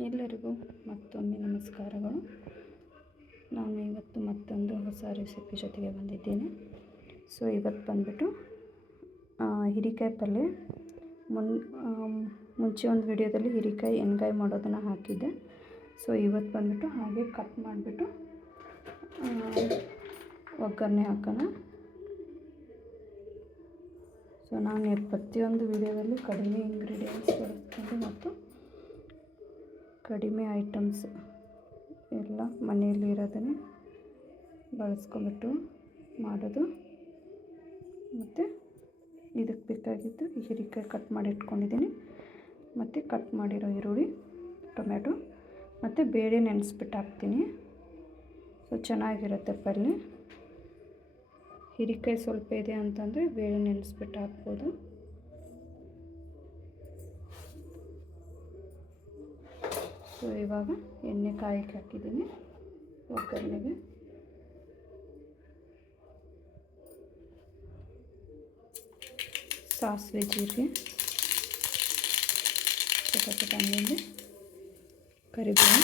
ಎಲ್ಲರಿಗೂ ಮತ್ತೊಮ್ಮೆ ನಮಸ್ಕಾರಗಳು. ನಾನು ಇವತ್ತು ಮತ್ತೊಂದು ಹೊಸ ರೆಸಿಪಿ ಜೊತೆಗೆ ಬಂದಿದ್ದೇನೆ. ಸೊ ಇವತ್ತು ಬಂದುಬಿಟ್ಟು ಹೀರೆಕಾಯಿ ಪಲ್ಯ. ಮುಂಚೆ ಒಂದು ವಿಡಿಯೋದಲ್ಲಿ ಹೀರೆಕಾಯಿ ಎಣ್ಗಾಯಿ ಮಾಡೋದನ್ನು ಹಾಕಿದ್ದೆ. ಸೊ ಇವತ್ತು ಬಂದುಬಿಟ್ಟು ಹಾಗೆ ಕಟ್ ಮಾಡಿಬಿಟ್ಟು ಒಗ್ಗರಣೆ ಹಾಕೋಣ. ಸೊ ನಾನು ಪ್ರತಿಯೊಂದು ವಿಡಿಯೋದಲ್ಲಿ ಕಡಿಮೆ ಇಂಗ್ರೀಡಿಯೆಂಟ್ಸ್ ಬಳಸ್ಕೊಂಡು ಮತ್ತು ಕಡಿಮೆ ಐಟಮ್ಸ್ ಎಲ್ಲ ಮನೆಯಲ್ಲಿ ಇರೋದನ್ನೇ ಬಳಸ್ಕೊಂಬಿಟ್ಟು ಮಾಡೋದು. ಮತ್ತು ಇದಕ್ಕೆ ಬೇಕಾಗಿದ್ದು ಹೀರೆಕಾಯಿ ಕಟ್ ಮಾಡಿ ಇಟ್ಕೊಂಡಿದ್ದೀನಿ, ಮತ್ತು ಕಟ್ ಮಾಡಿರೋ ಈರುಳ್ಳಿ, ಟೊಮೆಟೊ ಮತ್ತು ಬೇಳೆ ನೆನೆಸ್ಬಿಟ್ಟು ಹಾಕ್ತೀನಿ. ಸೊ ಚೆನ್ನಾಗಿರುತ್ತೆ ಪಲ್ಯ. ಹೀರೆಕಾಯಿ ಸ್ವಲ್ಪ ಇದೆ ಅಂತಂದರೆ ಬೇಳೆ ನೆನೆಸ್ಬಿಟ್ಟು ಹಾಕ್ಬೋದು. ಸೊ ಇವಾಗ ಎಣ್ಣೆ ಕಾಯಕ್ಕೆ ಹಾಕಿದ್ದೀನಿ. ಒಗ್ಗರಣೆಗೆ ಸಾಸಿವೆ, ಜೀರಿಗೆ, ಚಟಪಟಾಣಿಯಲ್ಲಿ ಕರಿಬೇವು,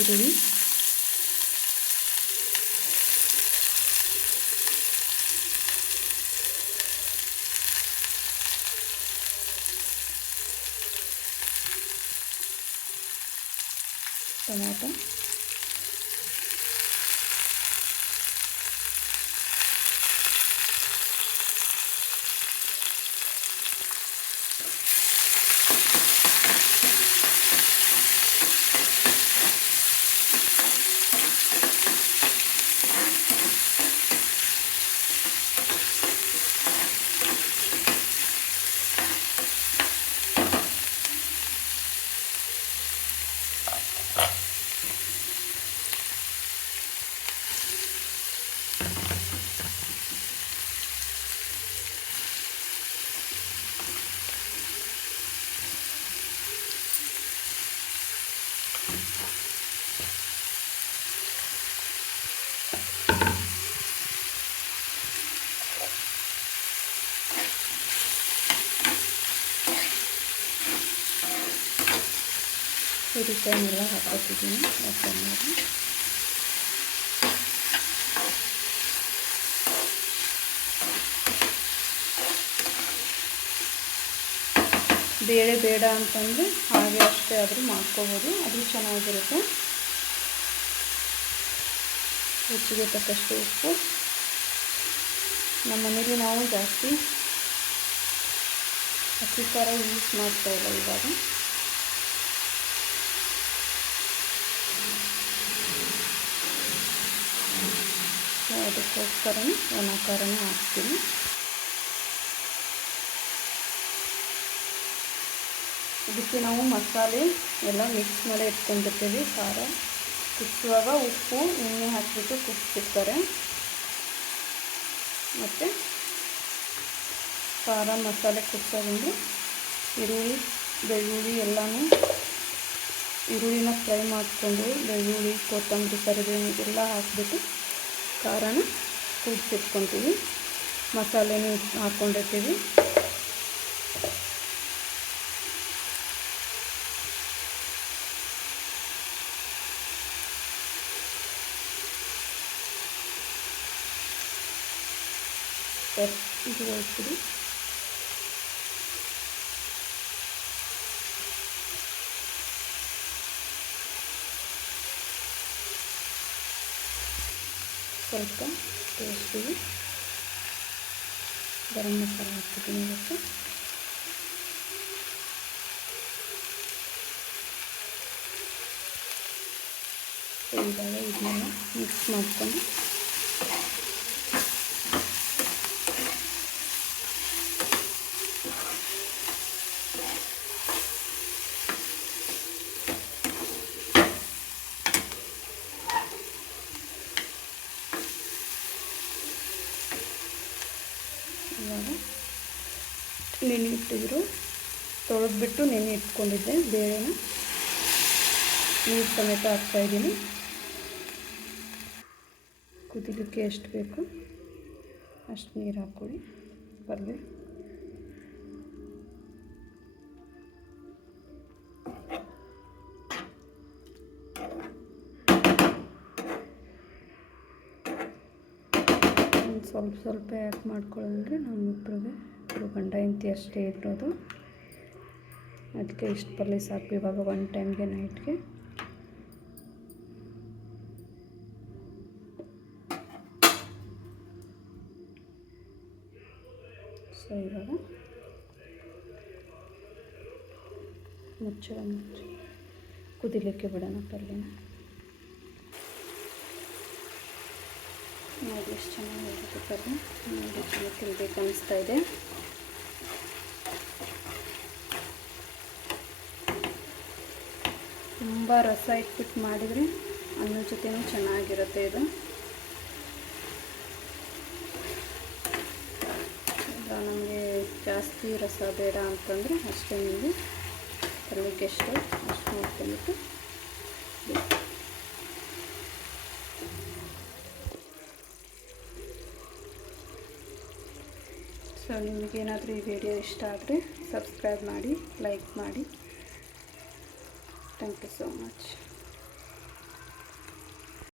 ಈರುಳ್ಳಿ, ಟೊಮೆಟೊ, ಹೀರೆಕಾಯಿನೆಲ್ಲ ಹಾಕೋತಿದ್ದೀನಿ. ಒಗ್ಗರಣೆಗೆ ಬೇಳೆ ಬೇಡ ಅಂತಂದರೆ ಹಾಗೆ ಅಷ್ಟೇ ಆದರೂ ಮಾಡ್ಕೋಬೋದು, ಅದು ಚೆನ್ನಾಗಿರುತ್ತೆ. ರುಚಿಗೆ ತಕ್ಕಷ್ಟು ಉಪ್ಪು. ನಮ್ಮ ಮನೇಲಿ ನಾವು ಜಾಸ್ತಿ ಹಸಿ ಖಾರ ಯೂಸ್ ಮಾಡ್ತಾಯಿಲ್ಲ ಇವಾಗ. ಅದಕ್ಕೋಸ್ಕರ ಒಣ ಖಾರನೇ ಹಾಕ್ತೀನಿ. ಇದಕ್ಕೆ ನಾವು ಮಸಾಲೆ ಎಲ್ಲ ಮಿಕ್ಸ್ ಮಾಡಿ ಇಟ್ಕೊಂಡಿರ್ತೀವಿ. ಖಾರ ಕುದಿಸುವಾಗ ಉಪ್ಪು, ಎಣ್ಣೆ ಹಾಕಿಬಿಟ್ಟು ಕುದಿಸಿರ್ತಾರೆ. ಮತ್ತು ಖಾರ ಮಸಾಲೆ ಕುದಿಸೋದಂದ್ರೆ ಈರುಳ್ಳಿ, ಬೆಳ್ಳುಳ್ಳಿ ಎಲ್ಲನೂ ಈರುಳ್ಳಿನ ಫ್ರೈ ಮಾಡಿಕೊಂಡು ಬೆಳ್ಳುಳ್ಳಿ, ಕೊತ್ತಂಬರಿ, ಕರಿಬೇವು ಎಲ್ಲ ಹಾಕಿಬಿಟ್ಟು ಖಾರನ ಕುದಿಸಿಟ್ಕೊತೀವಿ. ಮಸಾಲೆನೂ ಹಾಕ್ಕೊಂಡಿರ್ತೀವಿ. ಇದು ಹೋಗ್ತೀವಿ. ಸ್ವಲ್ಪ ಟೇಸ್ಟಿಗೆ ಗರಂ ಮಸಾಲೆ ಹಾಕ್ತಿದ್ದೀನಿ ಇವತ್ತು. ಇವಾಗ ಇದನ್ನೆಲ್ಲ ಮಿಕ್ಸ್ ಮಾಡಿಕೊಂಡು ಇವಾಗ ನೆನೆ ಇಟ್ಟಿದ್ರು, ತೊಳೆದ್ಬಿಟ್ಟು ನೆನೆ ಇಟ್ಕೊಂಡಿದ್ದೆ ಬೇಳೆನ ನೀರು ಸಮೇತ ಹಾಕ್ತಾಯಿದ್ದೀನಿ. ಕುದಿಲಿಕ್ಕೆ ಎಷ್ಟು ಬೇಕು ಅಷ್ಟು ನೀರು ಹಾಕ್ಕೊಳ್ಳಿ. ಪಲ್ಯ ಸ್ವಲ್ಪ ಸ್ವಲ್ಪ ಯಾಕೆ ಮಾಡ್ಕೊಳ್ಳೋದಂದರೆ ನಮ್ಮಿಬ್ಬರಿಗೆ ಗಂಡ ಹೆಂಡತಿ ಅಷ್ಟೇ ಇರೋದು, ಅದಕ್ಕೆ ಇಷ್ಟು ಪಲ್ಯ ಸಾಕು ಇವಾಗ ಒನ್ ಟೈಮ್ಗೆ ನೈಟ್ಗೆ. ಸೊ ಇವಾಗ ಮುಚ್ಚಳ ಕುದಿಲಿಕ್ಕೆ ಬಿಡೋಣ ಪಲ್ಯನ. ನೋಡಿ ಎಷ್ಟು ಚೆನ್ನಾಗಿರುತ್ತೆ ಪಲ್ಯ, ನೋಡಿ ಚೆನ್ನಾಗಿ ತಿನ್ಬೇಕು ಅನಿಸ್ತಾ ಇದೆ. ತುಂಬ ರಸ ಇಟ್ಬಿಟ್ಟು ಮಾಡಿದರೆ ಅನ್ನದ ಜೊತೆನೂ ಚೆನ್ನಾಗಿರುತ್ತೆ ಇದು. ಇಲ್ಲ ನಮಗೆ ಜಾಸ್ತಿ ರಸ ಬೇಡ ಅಂತಂದರೆ ಅಷ್ಟೇ, ನಿಮಗೆ ಪಲ್ಯಕ್ಕೆ ಎಷ್ಟು ಅಷ್ಟು ನೋಡ್ಕೊಂಡ್ಬಿಟ್ಟು. ಸೊ ನಿಮಗೇನಾದರೂ ಈ ವಿಡಿಯೋ ಇಷ್ಟ ಆದರೆ ಸಬ್ಸ್ಕ್ರೈಬ್ ಮಾಡಿ, ಲೈಕ್ ಮಾಡಿ. Thank you so much.